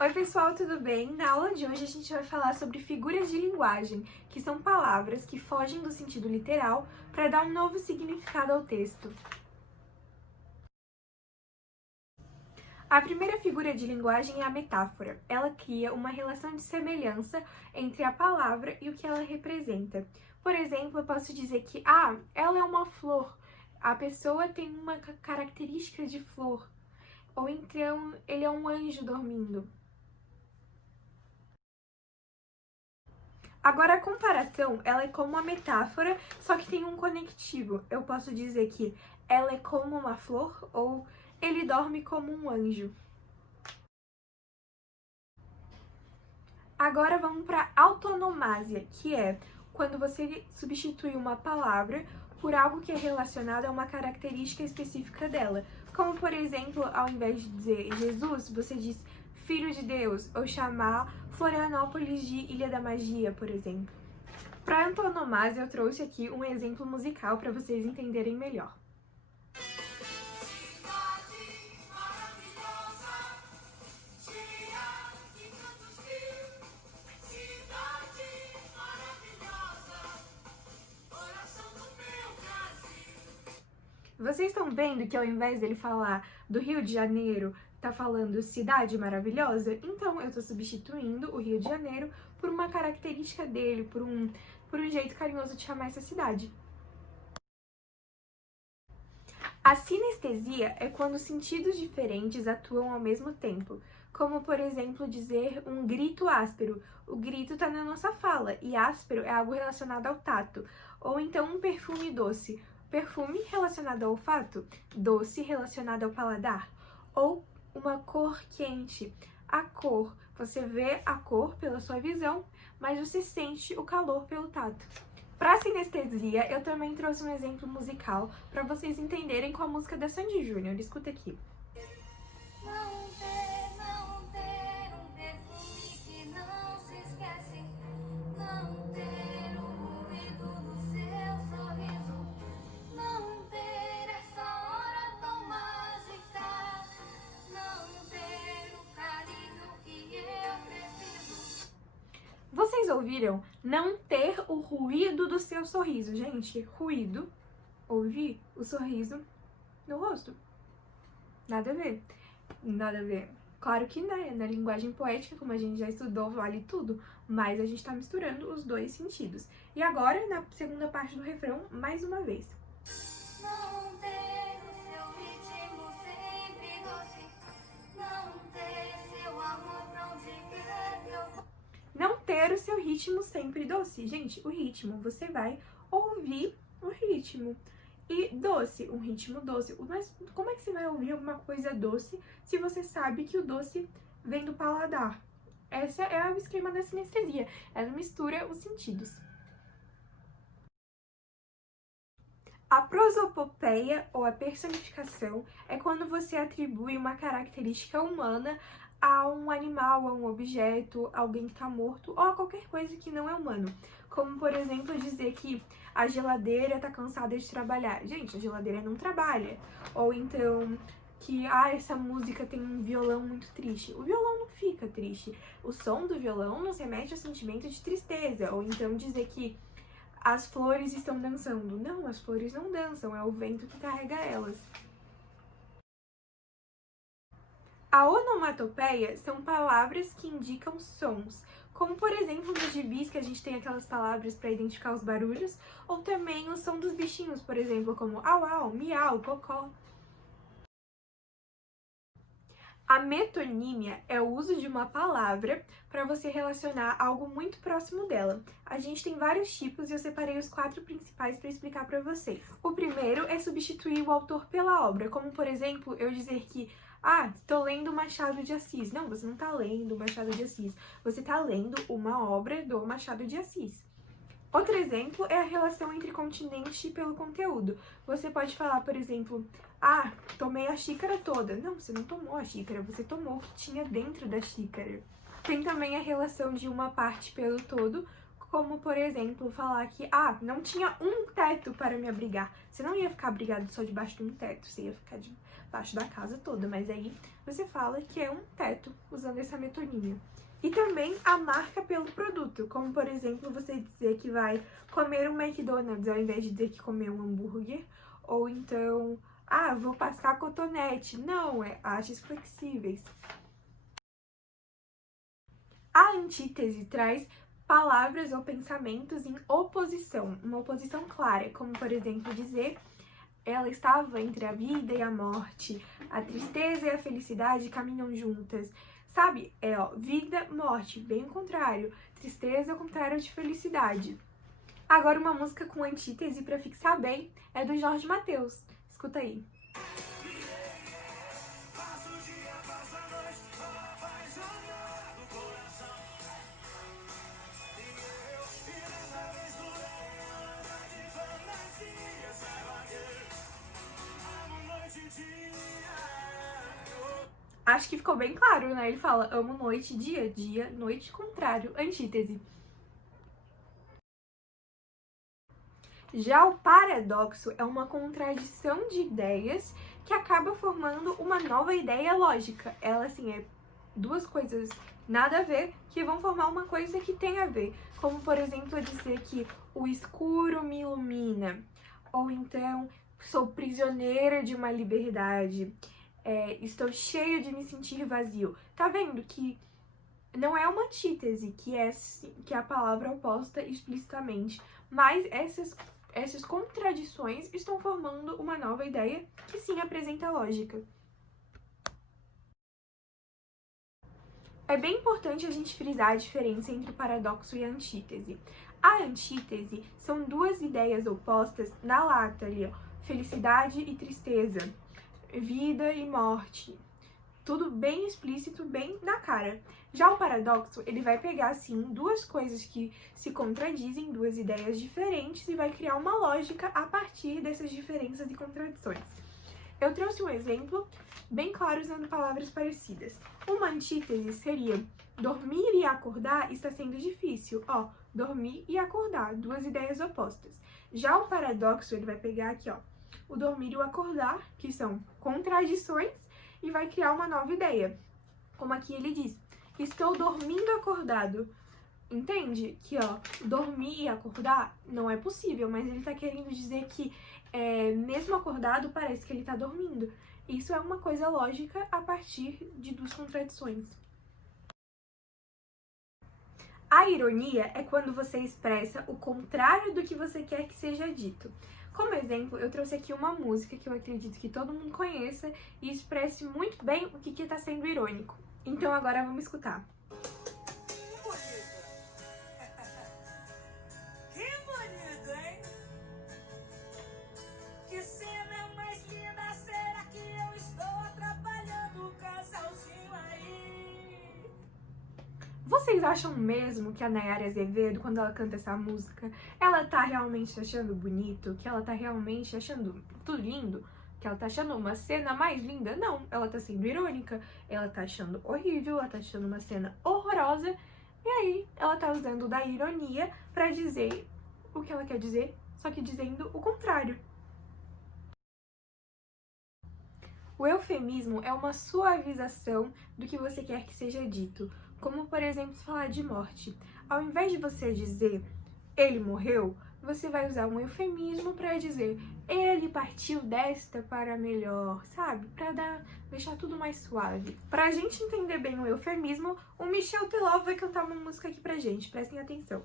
Oi pessoal, tudo bem? Na aula de hoje a gente vai falar sobre figuras de linguagem, que são palavras que fogem do sentido literal para dar um novo significado ao texto. A primeira figura de linguagem é a metáfora. Ela cria uma relação de semelhança entre a palavra e o que ela representa. Por exemplo, eu posso dizer que, ela é uma flor. A pessoa tem uma característica de flor. Ou então, ele é um anjo dormindo. Agora, a comparação, ela é como uma metáfora, só que tem um conectivo. Eu posso dizer que ela é como uma flor ou ele dorme como um anjo. Agora vamos para autonomásia, que é quando você substitui uma palavra por algo que é relacionado a uma característica específica dela. Como, por exemplo, ao invés de dizer Jesus, você diz Filho de Deus, ou chamar Florianópolis de Ilha da Magia, por exemplo. Para antonomásia, eu trouxe aqui um exemplo musical para vocês entenderem melhor. Vocês estão vendo que ao invés dele falar do Rio de Janeiro, tá falando cidade maravilhosa? Então eu tô substituindo o Rio de Janeiro por uma característica dele, por um jeito carinhoso de chamar essa cidade. A sinestesia é quando sentidos diferentes atuam ao mesmo tempo, como por exemplo dizer um grito áspero. O grito tá na nossa fala e áspero é algo relacionado ao tato, ou então um perfume doce. Perfume relacionado ao olfato, doce relacionado ao paladar, ou uma cor quente. A cor, você vê a cor pela sua visão, mas você sente o calor pelo tato. Para sinestesia, eu também trouxe um exemplo musical para vocês entenderem com a música da Sandy Júnior. Escuta aqui. Não ter um perfume que não se esquece. Não ter o ruído do seu sorriso. Não ter essa hora tão mágica. Não ter o carinho que eu preciso. Vocês ouviram? Não ter o ruído do seu sorriso. Gente, ruído, ouvir o sorriso no rosto. Nada a ver. Nada a ver. Claro que na linguagem poética, como a gente já estudou, vale tudo, mas a gente tá misturando os dois sentidos. E agora, na segunda parte do refrão, mais uma vez. Não ter o seu ritmo sempre doce. Não ter seu amor pra onde quer que eu vou. Não ter o seu ritmo sempre doce. Gente, o ritmo, você vai ouvir o ritmo. E doce, um ritmo doce. Mas como é que você vai ouvir alguma coisa doce se você sabe que o doce vem do paladar? Esse é o esquema da sinestesia. Ela mistura os sentidos. A prosopopeia, ou a personificação, é quando você atribui uma característica humana a um animal, a um objeto, a alguém que está morto, ou a qualquer coisa que não é humano. Como, por exemplo, dizer que a geladeira está cansada de trabalhar. Gente, a geladeira não trabalha. Ou então que, essa música tem um violão muito triste. O violão não fica triste. O som do violão nos remete ao sentimento de tristeza. Ou então dizer que as flores estão dançando. Não, as flores não dançam, é o vento que carrega elas. A onomatopeia são palavras que indicam sons, como por exemplo nos gibis que a gente tem aquelas palavras para identificar os barulhos, ou também o som dos bichinhos, por exemplo, como au au, miau, cocó. A metonímia é o uso de uma palavra para você relacionar algo muito próximo dela. A gente tem vários tipos e eu separei os 4 principais para explicar para vocês. O primeiro é substituir o autor pela obra, como por exemplo, eu dizer que tô lendo Machado de Assis. Não, você não tá lendo Machado de Assis. Você tá lendo uma obra do Machado de Assis. Outro exemplo é a relação entre continente e pelo conteúdo. Você pode falar, por exemplo, tomei a xícara toda. Não, você não tomou a xícara, você tomou o que tinha dentro da xícara. Tem também a relação de uma parte pelo todo, Como, por exemplo, falar que, não tinha um teto para me abrigar. Você não ia ficar abrigado só debaixo de um teto, você ia ficar debaixo da casa toda, mas aí você fala que é um teto, usando essa metonímia. E também a marca pelo produto, como, por exemplo, você dizer que vai comer um McDonald's ao invés de dizer que comer um hambúrguer, ou então, vou passar cotonete. Não, é hastes flexíveis. A antítese traz palavras ou pensamentos em oposição, uma oposição clara, como, por exemplo, dizer ela estava entre a vida e a morte, a tristeza e a felicidade caminham juntas. Sabe? Vida, morte, bem o contrário. Tristeza é o contrário de felicidade. Agora uma música com antítese pra fixar bem é do Jorge Mateus. Escuta aí. Acho que ficou bem claro, né? Ele fala, amo noite, dia, dia, noite, contrário, antítese. Já o paradoxo é uma contradição de ideias que acaba formando uma nova ideia lógica. Ela, assim, é duas coisas nada a ver que vão formar uma coisa que tem a ver. Como, por exemplo, dizer que o escuro me ilumina. Ou então, sou prisioneira de uma liberdade. Estou cheio de me sentir vazio. Tá vendo que não é uma antítese, que é a palavra oposta explicitamente, mas essas contradições estão formando uma nova ideia que sim apresenta lógica. É bem importante a gente frisar a diferença entre o paradoxo e a antítese. A antítese são duas ideias opostas na lata ali, felicidade e tristeza, vida e morte. Tudo bem explícito, bem na cara. Já o paradoxo, ele vai pegar, assim, duas coisas que se contradizem, duas ideias diferentes, e vai criar uma lógica a partir dessas diferenças e contradições. Eu trouxe um exemplo bem claro usando palavras parecidas. Uma antítese seria dormir e acordar está sendo difícil. Dormir e acordar, duas ideias opostas. Já o paradoxo, ele vai pegar aqui, o dormir e o acordar, que são contradições, e vai criar uma nova ideia. Como aqui ele diz, estou dormindo acordado. Entende? Que, dormir e acordar não é possível, mas ele tá querendo dizer que, mesmo acordado, parece que ele tá dormindo. Isso é uma coisa lógica a partir de duas contradições. A ironia é quando você expressa o contrário do que você quer que seja dito. Como exemplo, eu trouxe aqui uma música que eu acredito que todo mundo conheça e expresse muito bem o que está sendo irônico. Então agora vamos escutar. Que bonito, hein? Que cena mais linda, será que eu estou atrapalhando o casalzinho aí? Vocês acham mesmo que a Nayara Azevedo, quando ela canta essa música, ela tá realmente achando bonito? Que ela tá realmente achando tudo lindo? Que ela tá achando uma cena mais linda? Não, ela tá sendo irônica, ela tá achando horrível, ela tá achando uma cena horrorosa, e aí ela tá usando da ironia pra dizer o que ela quer dizer, só que dizendo o contrário. O eufemismo é uma suavização do que você quer que seja dito, como, por exemplo, falar de morte. Ao invés de você dizer ele morreu, você vai usar um eufemismo para dizer ele partiu desta para melhor, sabe? Para deixar tudo mais suave. Pra gente entender bem o eufemismo, o Michel Teló vai cantar uma música aqui pra gente, prestem atenção.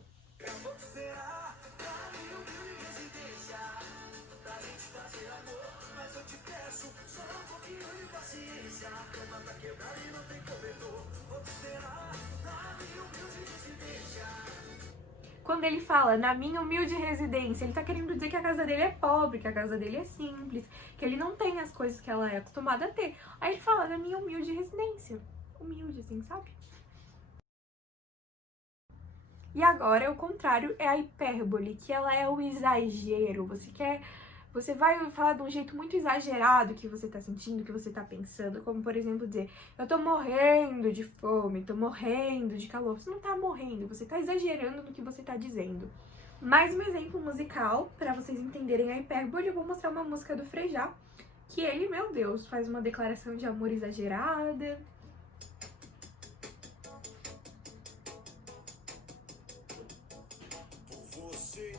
Quando ele fala na minha humilde residência, ele tá querendo dizer que a casa dele é pobre, que a casa dele é simples, que ele não tem as coisas que ela é acostumada a ter. Aí ele fala na minha humilde residência. Humilde, assim, sabe? E agora, o contrário é a hipérbole, que ela é o exagero. Você vai falar de um jeito muito exagerado que você tá sentindo, que você tá pensando, como por exemplo dizer, eu tô morrendo de fome, tô morrendo de calor. Você não tá morrendo, você tá exagerando no que você tá dizendo. Mais um exemplo musical, pra vocês entenderem a hipérbole, eu vou mostrar uma música do Frejá, que ele, meu Deus, faz uma declaração de amor exagerada. Por você,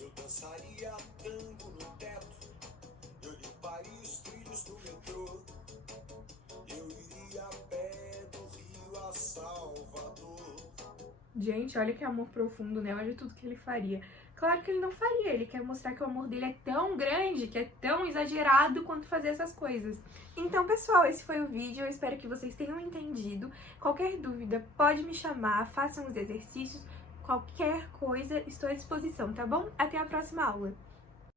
eu dançaria tango no teto, eu limparia os trilhos do metrô, eu iria a pé do Rio a Salvador. Gente, olha que amor profundo, né? Olha tudo que ele faria. Claro que ele não faria, ele quer mostrar que o amor dele é tão grande, que é tão exagerado quanto fazer essas coisas. Então, pessoal, esse foi o vídeo, eu espero que vocês tenham entendido. Qualquer dúvida, pode me chamar, façam os exercícios, qualquer coisa, estou à disposição, tá bom? Até a próxima aula!